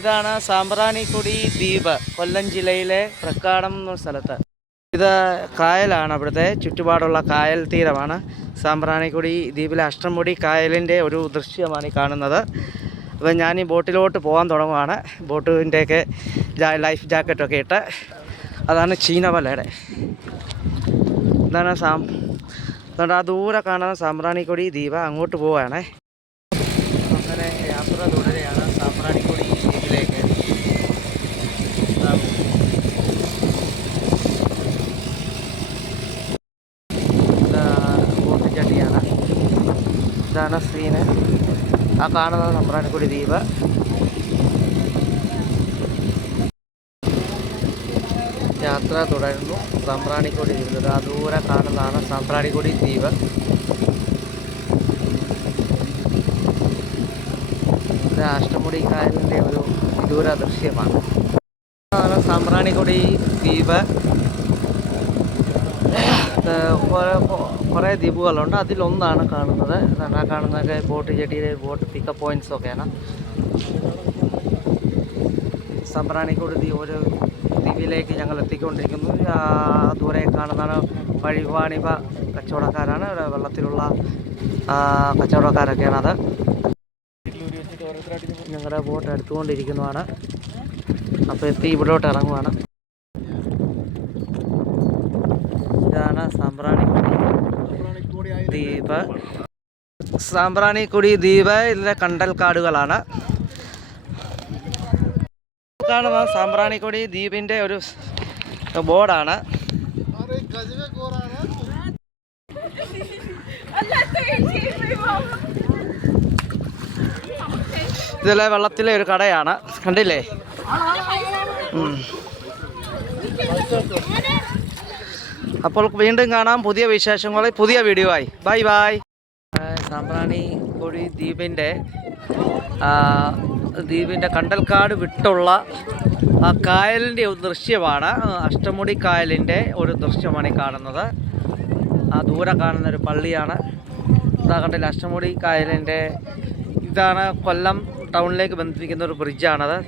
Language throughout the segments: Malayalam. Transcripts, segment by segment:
ഇതാണ് സാമ്പ്രാണിക്കൊടി ദ്വീപ്, കൊല്ലം ജില്ലയിലെ പ്രക്കാടം എന്ന സ്ഥലത്ത്. ഇത് കായലാണ്, അവിടുത്തെ ചുറ്റുപാടുള്ള കായൽ തീരമാണ്. സാമ്പ്രാണിക്കൊടി ദ്വീപിലെ അഷ്ടമുടി കായലിൻ്റെ ഒരു ദൃശ്യമാണ് ഈ കാണുന്നത്. അപ്പോൾ ഞാൻ ഈ ബോട്ടിലോട്ട് പോകാൻ തുടങ്ങുകയാണ്. ബോട്ടിൻ്റെയൊക്കെ ലൈഫ് ജാക്കറ്റൊക്കെ ഇട്ട്. അതാണ് ചീനവലയുടെ. ഇതാണ് അതുകൊണ്ട് ആ ദൂരെ കാണുന്ന സാമ്പ്രാണിക്കൊടി ദ്വീപ്. അങ്ങോട്ട് പോവുകയാണേ. അങ്ങനെ യാത്ര തുടരുകയാണ് സാമ്പ്രാണിക്കൊടി ദ്വീപിലേക്ക്. ബോട്ട് ചട്ടിയാണ്. ഇതാണ് സീന്. ആ കാണുന്നത് സാമ്പ്രാണിക്കൊടി ദ്വീപ്. യാത്ര തുടരുന്നു സാമ്പ്രാണിക്കൊടി ദ്വീപിൽ. ആ ദൂരെ കാണുന്നതാണ് സാമ്പ്രാണിക്കൊടി ദ്വീപ്. ഇത് അഷ്ടമുടി കായലിൻ്റെ ഒരു വിദൂര ദൃശ്യമാണ്. അതാണ് സാമ്പ്രാണിക്കൊടി ദ്വീപ്. കുറേ ദ്വീപുകളുണ്ട്. അതിലൊന്നാണ് കാണുന്നത്. ആ കാണുന്നതൊക്കെ ബോട്ട് ജെട്ടിയിലെ ബോട്ട് പിക്കപ്പ് പോയിൻറ്റ്സൊക്കെയാണ്. സാമ്പ്രാണിക്കൊടി ഒരു ദ്വീപിലേക്ക് ഞങ്ങൾ എത്തിക്കൊണ്ടിരിക്കുന്നു. ദൂരെ കാണുന്നതാണ് വഴിവാണിഭ കച്ചവടക്കാരാണ്. ഇവിടെ വെള്ളത്തിലുള്ള കച്ചവടക്കാരൊക്കെയാണത്. ഞങ്ങളുടെ ബോട്ട് എടുത്തുകൊണ്ടിരിക്കുന്നതാണ്. അപ്പോൾ എത്തി ഇവിടോട്ട് ഇറങ്ങുവാണ്. ഇതാണ് സാമ്പ്രാണിക്കൊടി ദ്വീപ്. സാമ്പ്രാണിക്കൊടി ദ്വീപ് ഇതിലെ കണ്ടൽക്കാടുകളാണ്. കാണുന്ന സാമ്പ്രാണിക്കൊടി ദ്വീപിൻ്റെ ഒരു ബോർഡാണ്. ഇതിലെ വെള്ളത്തിലെ ഒരു കടയാണ്, കണ്ടില്ലേ? അപ്പോൾ വീണ്ടും കാണാം പുതിയ വിശേഷങ്ങളിൽ പുതിയ വീഡിയോ ആയി. Bye bye. സാമ്പ്രാണിക്കൊടി ദ്വീപിൻ്റെ കണ്ടൽക്കാട് വിട്ടുള്ള ആ കായലിൻ്റെ ഒരു ദൃശ്യമാണ്. അഷ്ടമുടി കായലിൻ്റെ ഒരു ദൃശ്യമാണ് ഈ കാണുന്നത്. ആ ദൂരെ കാണുന്നൊരു പള്ളിയാണ്. ഇതാ കണ്ടില്ല, അഷ്ടമുടി കായലിൻ്റെ ഇതാണ് കൊല്ലം ടൗണിലേക്ക് ബന്ധിപ്പിക്കുന്ന ഒരു ബ്രിഡ്ജാണത്.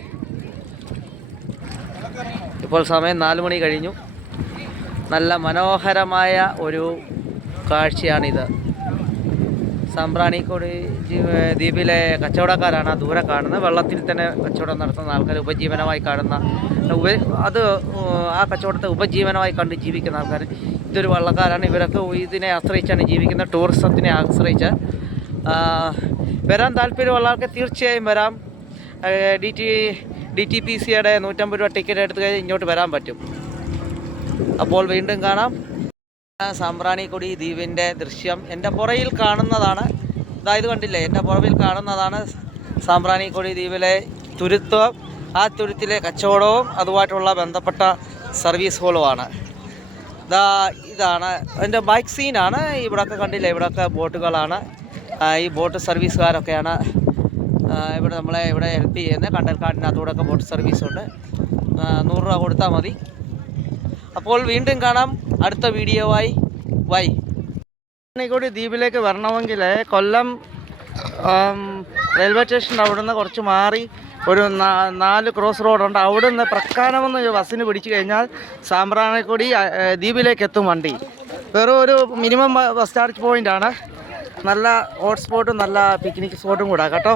ഇപ്പോൾ സമയം 4 മണി കഴിഞ്ഞു. നല്ല മനോഹരമായ ഒരു കാഴ്ചയാണിത്. സാമ്പ്രാണിക്കൊടി ദ്വീപിലെ കച്ചവടക്കാരാണ് ആ ദൂരെ കാണുന്നത്. വെള്ളത്തിൽ തന്നെ കച്ചവടം നടത്തുന്ന ആൾക്കാർ, ഉപജീവനമായി കാണുന്ന ആ കച്ചവടത്തെ ഉപജീവനമായി കണ്ട് ജീവിക്കുന്ന ആൾക്കാർ. ഇതൊരു വള്ളക്കാരാണ്. ഇവരൊക്കെ ഇതിനെ ആശ്രയിച്ചാണ് ജീവിക്കുന്നത്. ടൂറിസത്തിനെ ആശ്രയിച്ച് വരാൻ താല്പര്യമുള്ള ആൾക്ക് തീർച്ചയായും വരാം. DTPCയുടെ 150 രൂപ ടിക്കറ്റ് എടുത്ത് കഴിഞ്ഞാൽ ഇങ്ങോട്ട് വരാൻ പറ്റും. അപ്പോൾ വീണ്ടും കാണാം. സാമ്പ്രാണിക്കൊടി ദ്വീപിൻ്റെ ദൃശ്യം എൻ്റെ പുറയിൽ കാണുന്നതാണ്. ഇതായത് കണ്ടില്ലേ, എൻ്റെ പുറകിൽ കാണുന്നതാണ് സാമ്പ്രാണിക്കൊടി ദ്വീപിലെ തുരുത്വം. ആ തുരുത്തിലെ കച്ചവടവും അതുമായിട്ടുള്ള ബന്ധപ്പെട്ട സർവീസുകളുമാണ്. ഇതാണ് അതിൻ്റെ ബൈക്ക് സീനാണ്. ഇവിടെയൊക്കെ കണ്ടില്ലേ, ഇവിടെയൊക്കെ ബോട്ടുകളാണ്. ഈ ബോട്ട് സർവീസുകാരൊക്കെയാണ് ഇവിടെ നമ്മളെ ഇവിടെ ഹെൽപ്പ് ചെയ്യുന്നത്. കണ്ടൽക്കാടിനകത്തൂടെയൊക്കെ ബോട്ട് സർവീസുണ്ട്. 100 രൂപ കൊടുത്താൽ മതി. അപ്പോൾ വീണ്ടും കാണാം അടുത്ത വീഡിയോ ആയി. ബൈ. സാമ്പ്രാണിക്കൊടി ദ്വീപിലേക്ക് വരണമെങ്കിൽ കൊല്ലം റെയിൽവേ സ്റ്റേഷൻ്റെ അവിടെ നിന്ന് കുറച്ച് മാറി ഒരു 4 ക്രോസ് റോഡുണ്ട്. അവിടെ നിന്ന് പ്രക്കാനമെന്ന് ബസ്സിന് പിടിച്ചു കഴിഞ്ഞാൽ സാമ്പ്രാണിക്കൊടി ദ്വീപിലേക്ക് എത്തും വണ്ടി. വെറും ഒരു മിനിമം ബസ് ചാർജ് പോയിൻ്റാണ്. നല്ല ഹോട്ട് സ്പോട്ടും നല്ല പിക്നിക് സ്പോട്ടും കൂടാ കേട്ടോ.